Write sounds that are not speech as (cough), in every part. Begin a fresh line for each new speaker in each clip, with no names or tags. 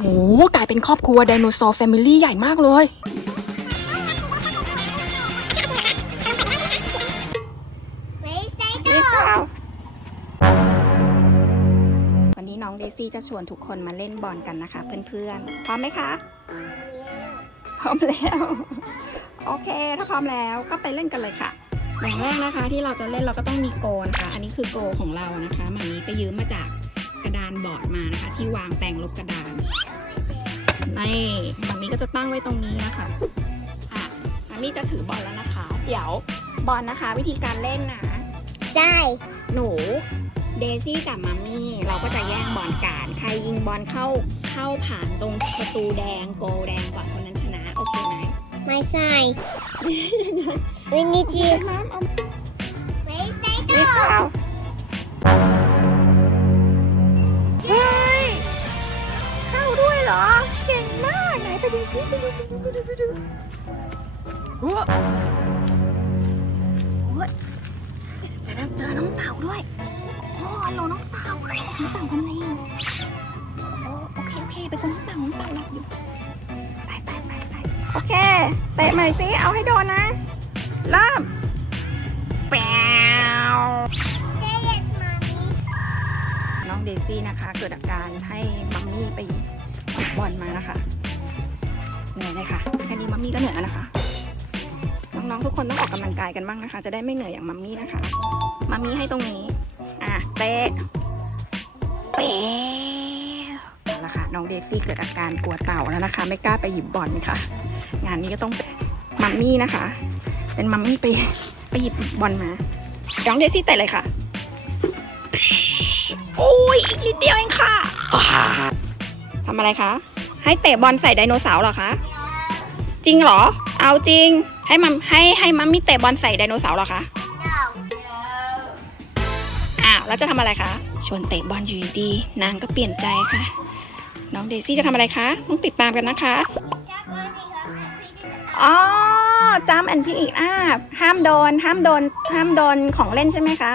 โอ้โหกลายเป็นครอบครัวไดโนเสาร์แฟมิลี่ใหญ่มากเลย วันนี้น้องเดซี่จะชวนทุกคนมาเล่นบอลกันนะคะ เพื่อนๆ พร้อมไหมคะ พร้อมแล้ว โอเค ถ้าพร้อมแล้วก็ไปเล่นกันเลยค่ะ อย่างแรกนะคะที่เราจะเล่นเราก็ต้องมีโกนค่ะ อันนี้คือโกของเรานะคะหมามีไปยืมมาจากกระ ดานบอร์ดมานะคะ ที่วางแปลงลบกระดานนี่หมามีก็จะตั้งไว้ตรงนี้นะคะอะหมามีจะถือบอลแล้วนะคะ เดี๋ยวบอลนะคะ วิธีการเล่นนะ
ใช่
หนูเดซี่กับมัมมี่เราก็จะแย่งบอลกันใครยิงบอลเข้าเข้าผ่านตรงประตูแดงโกแดงกว่าคนนั้นชนะ โอเคไหม
ไม่ใช่ we need to
โอ้ยแต่เราเจอน้องเต่าด้วยโอ้ฮัลโหลน้องเต่าน้องเต่าทำไรอยู่โอโอเคโอเคไปคนน้องเต่าน้องเต่าหลับอยู่ ไปไปไปไปโอเคเตะใหม่ซิเอาให้โดนนะ เริ่มแปวน้องเดซี่นะคะ เกิดอาการให้มัมมี่ไปบอลมานะคะ เหนื่อยเลยค่ะแค่นี้มัมมี่ก็เหนื่อยแล้วนะคะ น้องๆทุกคนต้องออกกำลังกายกันบ้างนะคะ จะได้ไม่เหนื่อยอย่างมัมมี่นะคะ มัมมี่ให้ตรงนี้ อะเตะเป๊ะเอาละค่ะ น้องเดซี่เกิดอาการกลัวเต่าแล้วนะคะ ไม่กล้าไปหยิบบอลค่ะ งานนี้ก็ต้องมัมมี่นะคะ เป็นมัมมี่ไปไปหยิบบอลมา น้องเดซี่เตะเลยค่ะโอ้ยอีกนิดเดียวเองค่ะทำอะไรคะ ให้เตะบอลใส่ไดโนเสาร์เหรอคะ จริงเหรอ เอาจริง ให้มัมให้ให้มัมมี่เตะบอลใส่ไดโนเสาร์เหรอคะอ้าวแล้วจะทำอะไรคะ ชวนเตะบอลอยู่ดีนางก็เปลี่ยนใจค่ะ น้องเดซี่จะทำอะไรคะต้องติดตามกันนะคะอ๋อจามแอนพี่อีกอาห้ามโดน ห้ามโดน ห้ามโดนของเล่นใช่ไหมคะ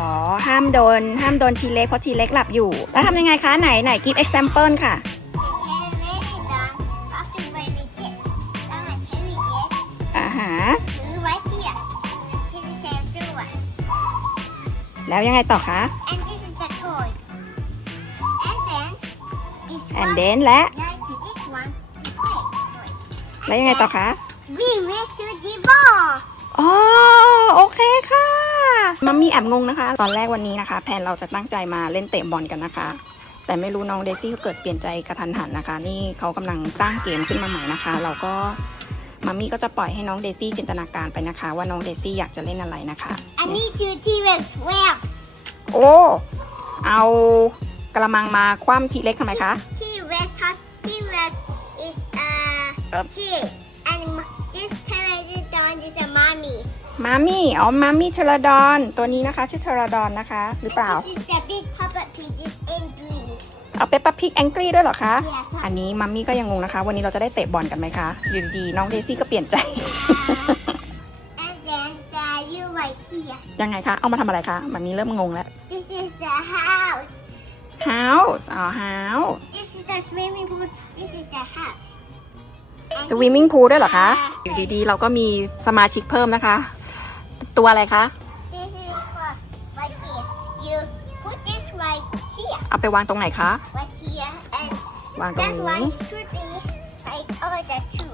อ๋อ ห้ามโดน ห้ามโดนทีเล็กเพราะทีเล็กหลับอยู่ แล้วทำยังไงคะไหนไหน give example ค่ะ อ่าฮะ แล้วยังไงต่อคะ
And this is the toy. And then this
and
one.
then และ
Now to this one. Wait,
แล้วยังไงต่อคะ
We went to the ball.
อ๋อ โอเคค่ะ มัมมี่แอบงงนะคะ ตอนแรกวันนี้นะคะ แพนเราจะตั้งใจมาเล่นเตะบอลกันนะคะ แต่ไม่รู้น้องเดซี่เขาเกิดเปลี่ยนใจกระทันหันนะคะ นี่เขากำลังสร้างเกมขึ้นมาใหม่นะคะ เราก็มัมมี่ก็จะปล่อยให้น้องเดซี่จินตนาการไปนะคะ ว่าน้องเดซี่อยากจะเล่นอะไรนะคะ
I need to T-Rex where?
โอ้เอากระมังมาคว่ำทีเล็กทำไมคะ
T-Rex has T-Rex is uh
Up.
here. And m-
มามี่อ๋อมามี่เทราดอน ตัวนี้นะคะ ชื่อเทราดอนนะคะ หรือเปล่า
This is the big puppet pig is in green.
เอาเปปปาพิกแองกี้ด้วยเหรอคะ
Yeah.
อันนี้มัมมี่ก็ยังงงนะคะ วันนี้เราจะได้เตะบอลกันไหมคะอยืนดีๆน้องเดซี่ก็เปลี่ยนใจ
And then the you right here.
ยังไงคะ เอามาทำอะไรคะมัมมี่เริ่มงงแล้ว
This is the house.
house อ๋อ house
This is the swimming pool. This is the house. And
swimming pool ด้วยเหรอคะ
uh,
อยู่ดีๆ เราก็มีสมาชิกเพิ่มนะคะ ตัวอะไรคะ
This is for right here. You put this right here,
เอาไปวางตรงไหนคะ
right here, and
วางตรง
that
นี้
one should be right over the two.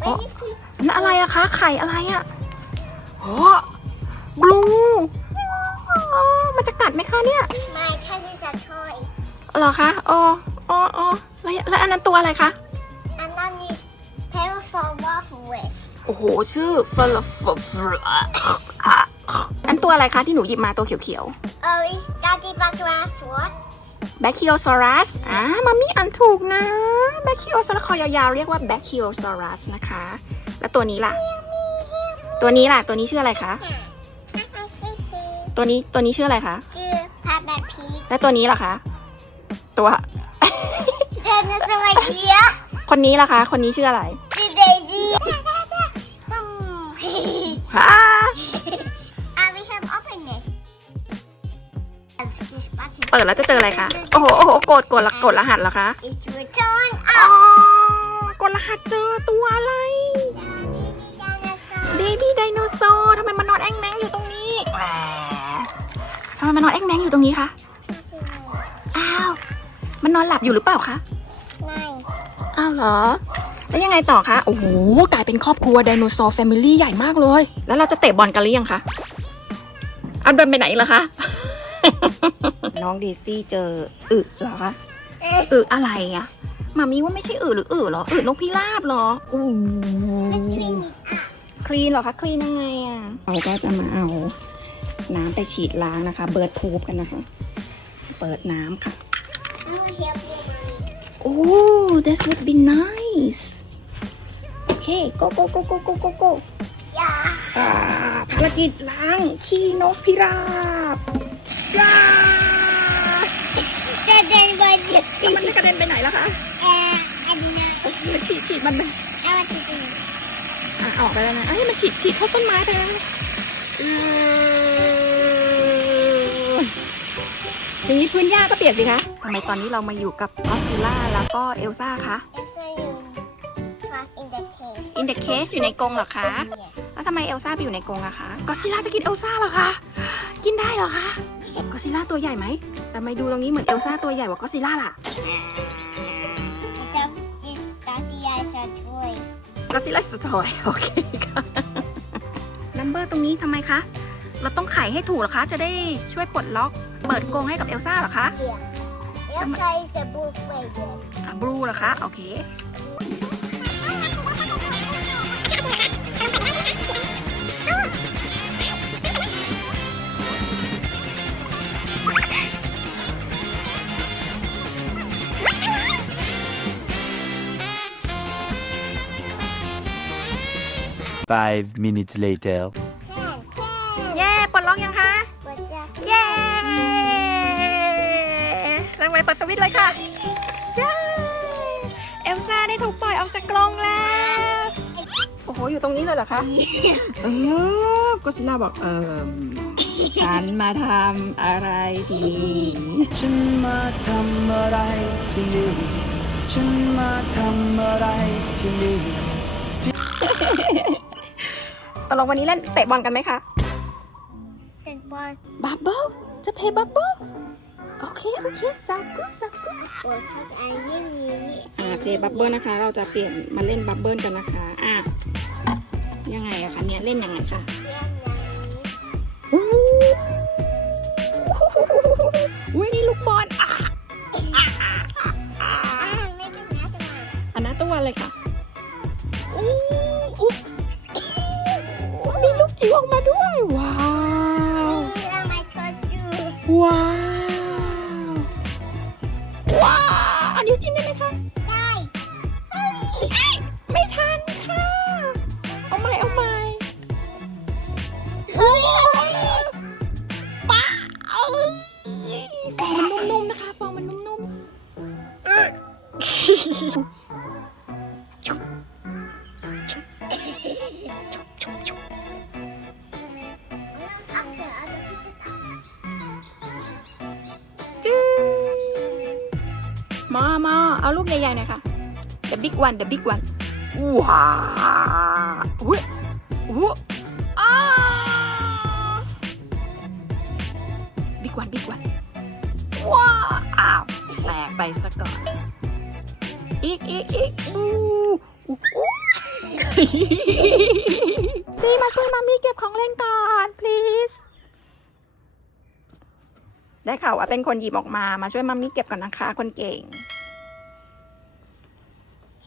When
Oh.
you put
นั่นอะไรอะคะ ไข่อะไรอะโอ้บลูมันจะกัดไหมคะเนี่ย
my cat is a toy,
เหรอคะอ๋ออ๋ออ๋อแล้วแล้วอันนั้นตัวอะไรคะ
and then this parafor waffle with.
โอ้โห ชื่อฟลฟฟอันตัวอะไรคะที่หนูหยิบมาตัวเขียว
Oh, it's Daddy Baswasaurus.
ๆแบคคิโอซอรัสอ่ามามีอันถูกนะแบคคิโอซอรัสคอยาวๆ เรียกว่าแบคคิโอซอรัสนะคะ แล้วตัวนี้ล่ะ ตัวนี้ล่ะ ตัวนี้ชื่ออะไรคะ ตัวนี้ ตัวนี้ชื่ออะไรคะ
ชื่อ Papa Pig.
และตัวนี้ล่ะคะ ตัว
Dinosaur right here.
คนนี้ล่ะคะ คนนี้ชื่ออะไร
ชื่ Hmm.
ฮ่า
and we have opened it. And this button
เปิดแล้วจะเจออะไรคะ โอ้โห โอ้โห กด กดละกดรหัสเหรอคะ
It's return
อ๋อ
up.
กดรหัสเจอตัวอะไร
Baby dinosaur.
เบบี้ไดโนเสาร์ทำไมมันนอนแอ่งแมงอยู่ตรงนี้แหมทำไมมันนอนแอ่งแมงอยู่ตรงนี้คะ อ้าว มันนอนหลับอยู่หรือเปล่าคะ
Nine.
อ้าวเหรอ แล้วยังไงต่อคะ โอ้โห กลายเป็นครอบครัวไดโนเสาร์แฟมิลี่ใหญ่มากเลย แล้วเราจะเตะบอลกันหรือยังคะ เอาเดินไปไหนล่ะคะ น้องเดซี่เจออึเหรอคะ อึอะไรอะมามีว่าไม่ใช่อึหรืออึเหรอ อึนกพิราบเหรออู้
Let's clean it up.
คลีนเหรอคะคลีนยังไงอะเราก็จะมาเอาน้ำไปฉีดล้างนะคะ เบิร์ดพูฟกันนะคะ เปิดน้ำค่ะ
I will help you, mommy.
โอ้ this would be nice โอเค go go go go go go go
Yeah.
อ่าภารกิจล้างขี้นกพิราบว้า
That then was
แล้วมันจะกระเด็นไปไหนล่ะคะ
Uh, I don't know.
มันฉีดฉีดมันไป
I want to do it.
อะออกไปแล้วนะเอ้ยมันฉีดฉีดเข้าต้นไม้ไปแล้วอืมทีนี้พื้นหญ้าก็เปียกสิคะทำไมตอนนี้เรามาอยู่กับออสซิล่าแล้วก็เอลซ่าคะ
I'm so In the
cage อยู่ในกรงเหรอคะ
Yeah.
แล้วทำไมเอลซ่าไปอยู่ในกรงอะคะกอซิล่าจะกินเอลซ่าเหรอคะ กินได้เหรอคะกอซิล่าตัวใหญ่ไหมแต่ไม่ดูตรงนี้เหมือนเอลซ่าตัวใหญ่กว่ากอซิล่าล่ะ
It's a this Darcy is a toy.
กอซิล่าสตอยโอเคค่ะนัมเบอร์ตรงนี้ทำไมคะ เราต้องไขให้ถูกเหรอคะ จะได้ช่วยปลดล็อก เปิดกรงให้กับเอลซ่าเหรอคะ
Yeah. Elsa is a buffet.
อะบลูเหรอคะ โอเค
Five minutes later.
Ten, ten.
เย้ปลดล็อกยังคะ
What's that?
เย้รางวัลเปิดสวิตช์เลยค่ะ เย้ เอลซ่าได้ถูกปล่อยออกจากกรงแล้ว โอ้โห อยู่ตรงนี้เลยเหรอคะ เออก็ซิล่าบอกเออฉันมาทำอะไรที่นี่
ฉันมาทำอะไรที่นี่ ฉันมาทำอะไรที่นี่
ตกลงวันนี้เล่นเตะบอลกันไหมคะ
Ten one.
บับเบิ้ลจะเพย์บับเบิ้ลโอเค โอเคสักกุสักกุ
Oh, such a unique.
อ่าเพย์บับเบิ้ลนะคะ เราจะเปลี่ยนมาเล่นบับเบิ้ลกันนะคะ อะยังไงอะคะเนี่ยเล่นยังไงคะ ว้าว ว้าวอันนี้จิ้มได้ไหมคะ
Die.
ไม่ทันค่ะ เอาใหม่เอาใหม่ว้าวป้าเอ้ยฟองมันนุ่มๆนะคะฟองมันนุ่มๆ ลูกใหญ่ๆหน่อยค่ะ the big one the big one ว้าวอุ้ยอุ้ยอ้า big one big one ว้าวอ้าวแตกไปซะก่อนอีกอีกอีกอู้อู้อู้ซีมาช่วยมามี่เก็บของเล่นก่อน please ได้ข่าวว่าเป็นคนหยิบออกมา มาช่วยมัมมี่เก็บก่อนนะคะ คนเก่ง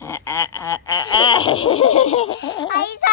(laughs)
Aí só